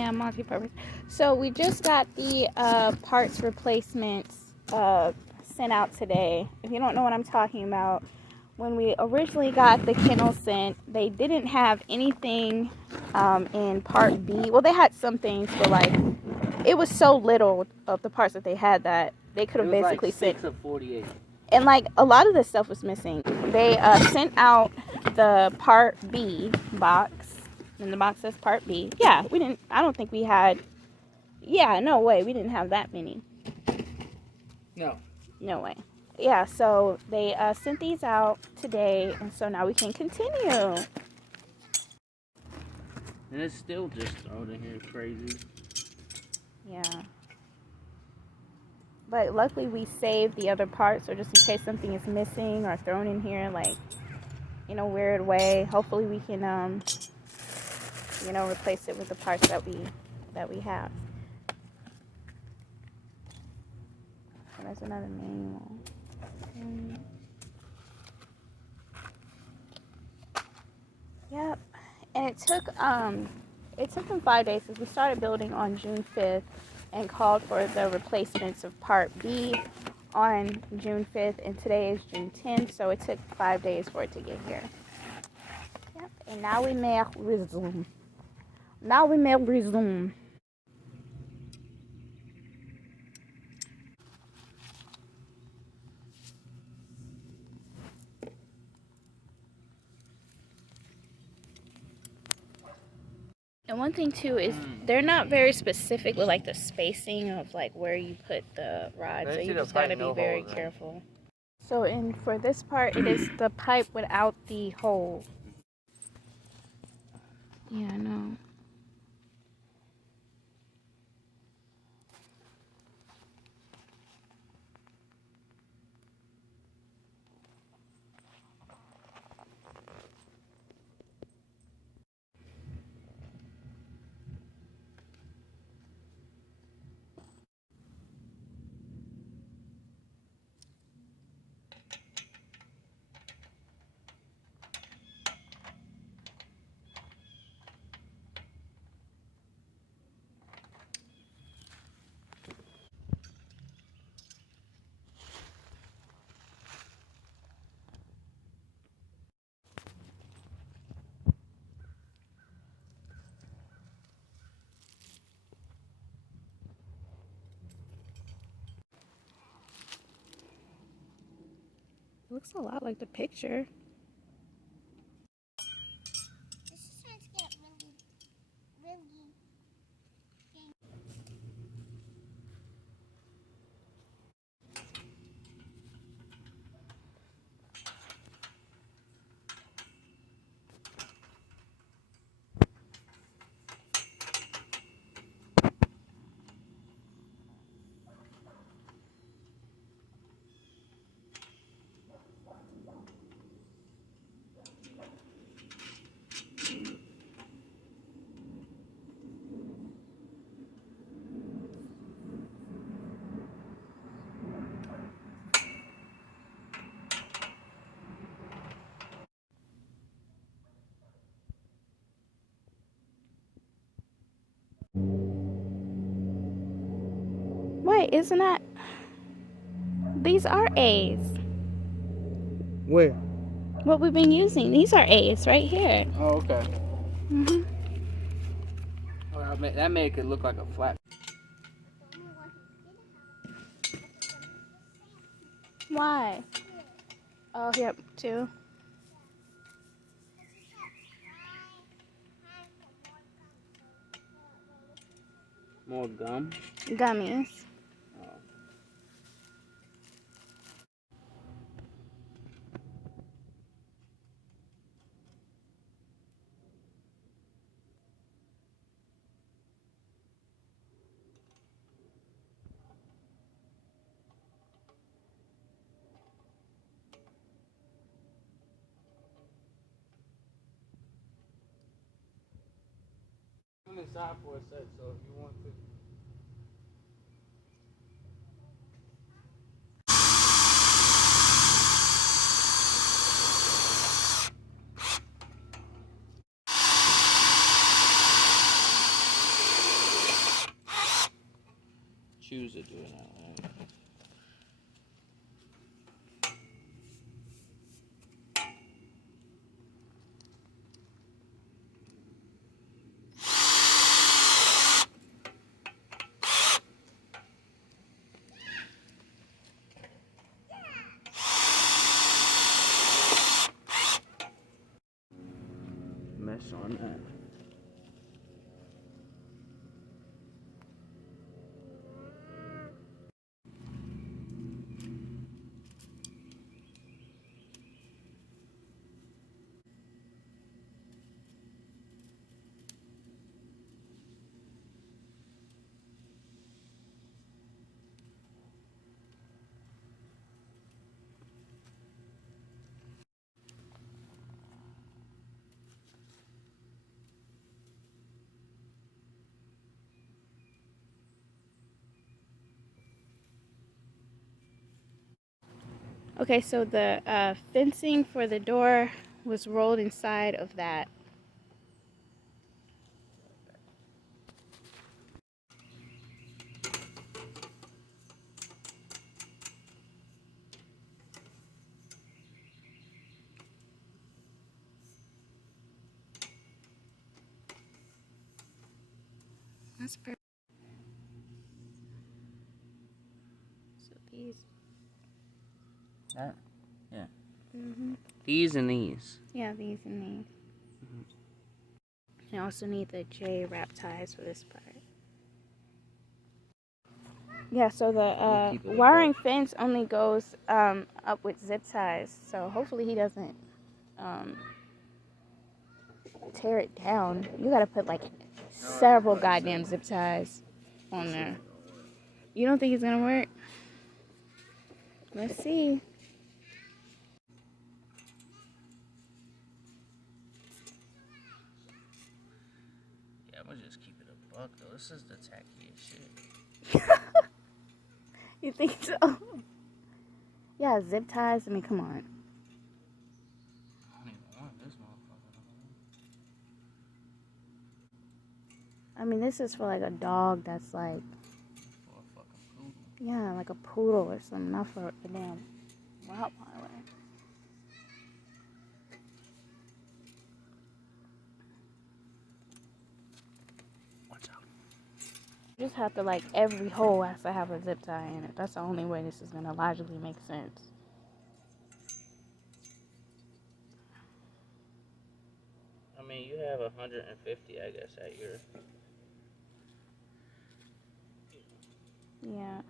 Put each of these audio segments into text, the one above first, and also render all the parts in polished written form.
Yeah, multi-purpose. So we just got the parts replacements sent out today. If you don't know what I'm talking about, when we originally got the kennel sent, they didn't have anything in part B. Well, they had some things, but like it was so little of the parts that they had that they could have basically like 6 of 48. And like a lot of the stuff was missing. They sent out the part B box, and the box says part B. Yeah, we didn't. I don't think we had. Yeah, no way. We didn't have that many. No. No way. Yeah, so they sent these out today, and so now we can continue. And it's still just thrown in here crazy. Yeah. But luckily we saved the other parts, so just in case something is missing or thrown in here, like, in a weird way, hopefully we can, you know, replace it with the parts that we have. So there's another manual. Yep. And it took them 5 days because we started building on June 5th and called for the replacements of part B on June 5th, and today is June 10th, so it took 5 days for it to get here. Yep. And now we may resume. And one thing too is they're not very specific with like the spacing of like where you put the rods, so you just gotta be very careful. So for this part, it is the pipe without the hole. Yeah, I know. It looks a lot like the picture. This is starting to get really Wait, isn't that? These are A's. Where? What we've been using. These are A's right here. Oh, okay. Mhm. Oh, that made it look like a flat. Why? Oh, yep, two. More gum? Gummies. Oh. I'm inside for a sec, so if you want to. choose to do it that way. Mess on that. Okay, so the fencing for the door was rolled inside of that. That's perfect. So these. That? Yeah. Mhm. These and these. Yeah, these and these. I also need the J wrap ties for this part. Yeah, so the wiring fence only goes up with zip ties, so hopefully he doesn't tear it down. You gotta put like several goddamn zip ties on there. You don't think it's gonna work? Let's see. Yeah, I'm gonna just keep it a buck though. This is the tackiest shit. You think so? Yeah, zip ties. I mean, come on. I don't even want this motherfucker. I mean, this is for like a dog that's like, For a fucking poodle. yeah, like a poodle or something, not for a damn Rottweiler. Watch out. You just have to, like, every hole has to have a zip tie in it. That's the only way this is gonna logically make sense. I mean, you have 150, I guess, at your. Yeah.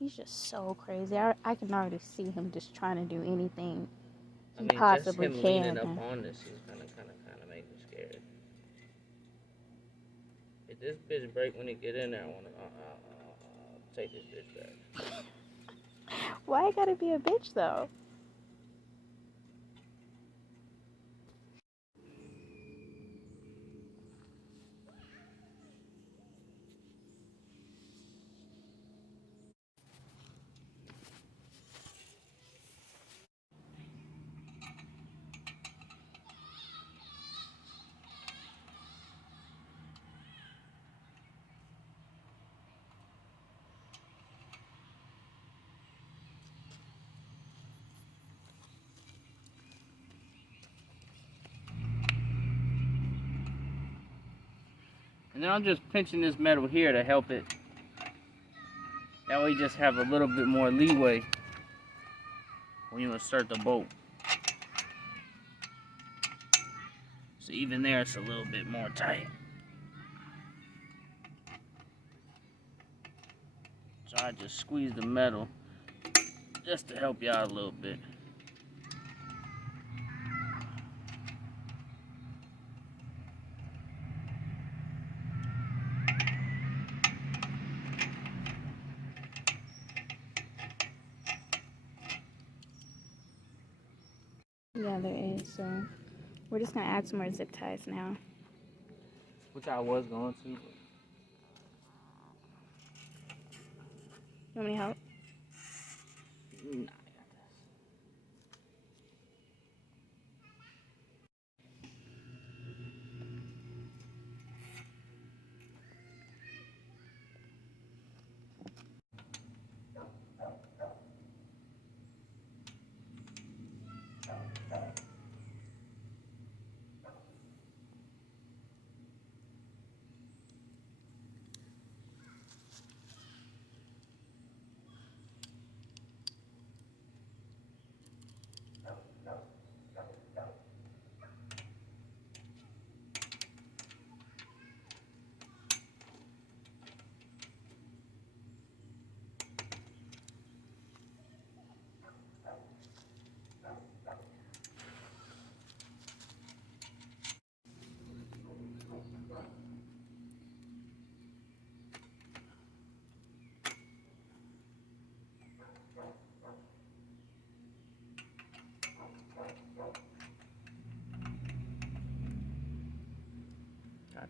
He's just so crazy. I can already see him just trying to do anything he possibly just him can. leaning up on this is gonna kind of make me scared. If this bitch break when he get in there, I wanna take this bitch back. Why it gotta be a bitch though? And then I'm just pinching this metal here to help it. That way you just have a little bit more leeway when you insert the bolt. So even there it's a little bit more tight. So I just squeeze the metal just to help you out a little bit. Yeah, there is. So we're just gonna add some more zip ties now. Which I was going to. You want me to help? Nah, I got this. Got it.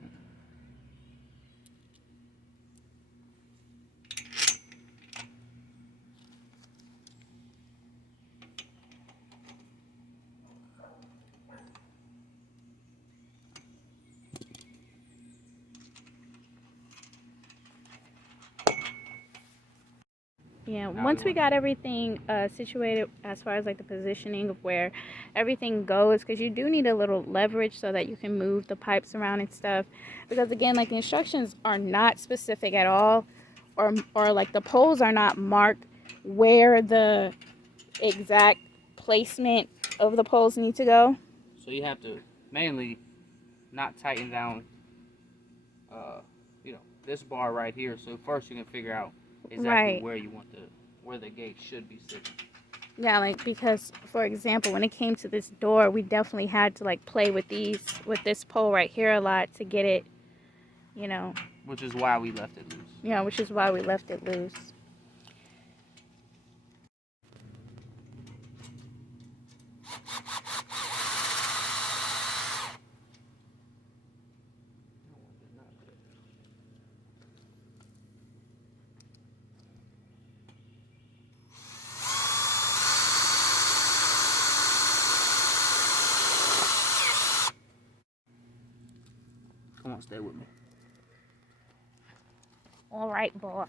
Yeah, once we got everything situated as far as like the positioning of where everything goes, because you do need a little leverage so that you can move the pipes around and stuff. Because again, like the instructions are not specific at all, or like the poles are not marked where the exact placement of the poles need to go. So you have to mainly not tighten down, this bar right here. So first you can figure out exactly where you want where the gate should be sitting. Yeah, like because for example, when it came to this door, we definitely had to like play with this pole right here a lot to get it, Which is why we left it loose. Yeah, which is why we left it loose. Come on, stay with me. All right, boss.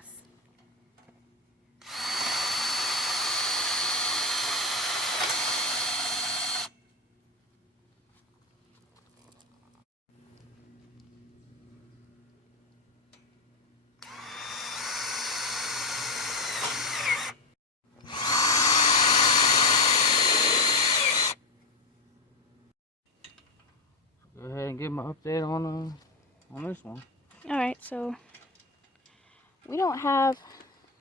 Go ahead and give my update on this one. All right, so we don't have,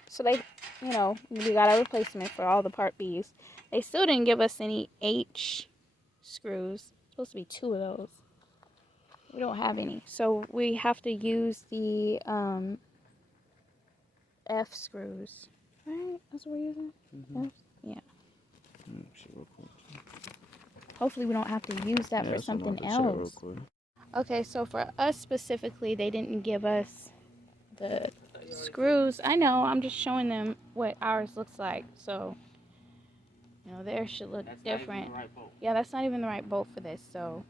so they, we got a replacement for all the part B's. They still didn't give us any H screws. Supposed to be 2 of those. We don't have any, so we have to use the F screws. Right? That's what we're using. Mm-hmm. Yeah. Hopefully, we don't have to use that for something else. Okay, so for us specifically, they didn't give us the screws. I know, I'm just showing them what ours looks like. So, theirs should look different. Yeah, that's not even the right bolt for this. So,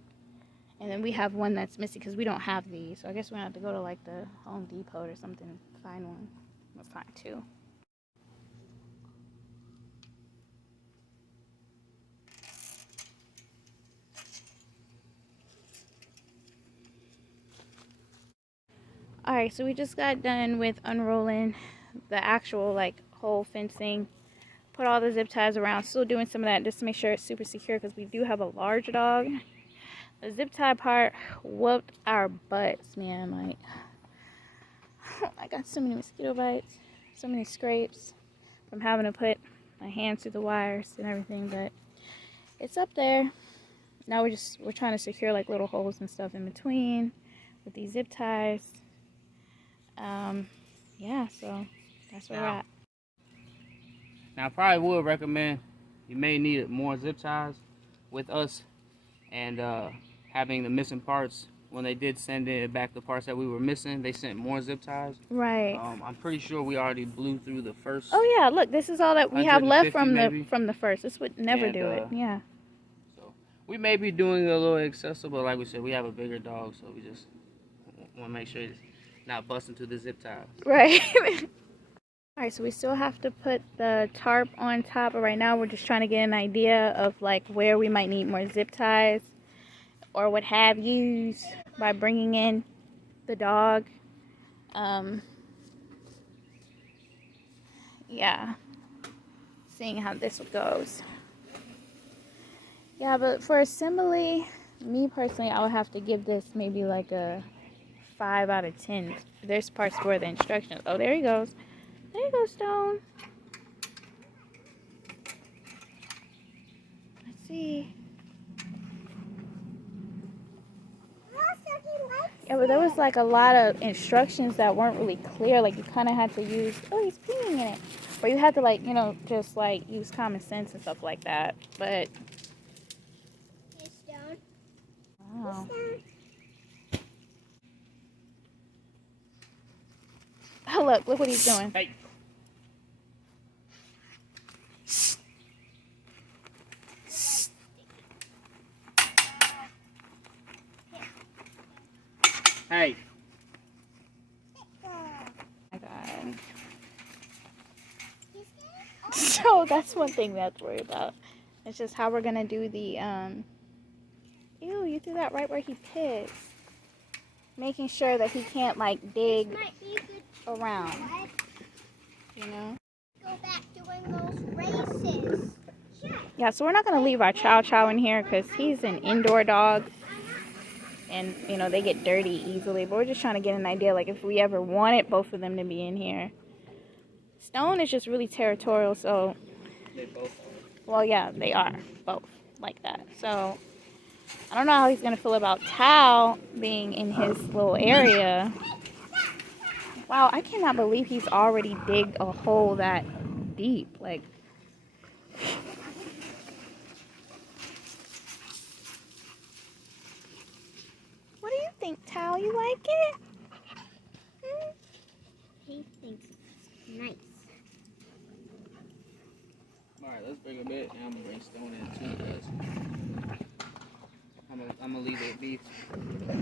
and then we have one that's missing because we don't have these. So I guess we're gonna have to go to like the Home Depot or something and find one. We'll find 2. Alright, so we just got done with unrolling the actual like whole fencing. Put all the zip ties around. Still doing some of that just to make sure it's super secure because we do have a large dog. The zip tie part whooped our butts, man. Like, I got so many mosquito bites, so many scrapes from having to put my hands through the wires and everything, but it's up there. Now we're trying to secure like little holes and stuff in between with these zip ties. Yeah, so that's where we're at. Now I probably would recommend, you may need more zip ties with us, and having the missing parts. When they did send it back the parts that we were missing, they sent more zip ties. Right. I'm pretty sure we already blew through the first. Oh yeah, look, this is all that we have left from the first. This would never do it. Yeah. So we may be doing it a little excessive, but like we said, we have a bigger dog, so we just want to make sure it's not busting through the zip ties. Right. Alright, so we still have to put the tarp on top, but right now we're just trying to get an idea of like where we might need more zip ties or what have yous by bringing in the dog. Yeah, seeing how this goes. Yeah, but for assembly, me personally, I would have to give this maybe like a 5 out of 10. There's parts where the instructions. Oh, there he goes. There you go, Stone. Let's see. Yeah, but there was like a lot of instructions that weren't really clear. Like you kind of had to use. Oh, he's peeing in it. Or you had to like, just like use common sense and stuff like that. But. Hey, Stone. Wow. Look what he's doing. Hey. Hey. Oh my God. So that's one thing we have to worry about. It's just how we're gonna do the ew, you threw that right where he pissed. Making sure that he can't like dig around. You know? Go back doing those races. Yeah, so we're not gonna leave our Chow Chow in here because he's an indoor dog. And you know, they get dirty easily. But we're just trying to get an idea, like if we ever wanted both of them to be in here. Stone is just really territorial, so They both are. well, yeah, they are both like that. So I don't know how he's gonna feel about Tao being in his little area. Wow, I cannot believe he's already digged a hole that deep. Like, what do you think, Tao? You like it? Hmm? He thinks it's nice. Alright, let's bring a bit, and I'm gonna bring Stone in too, because I'm gonna leave it be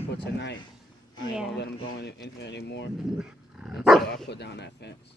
for tonight. I ain't gonna let him go in here anymore until I put down that fence.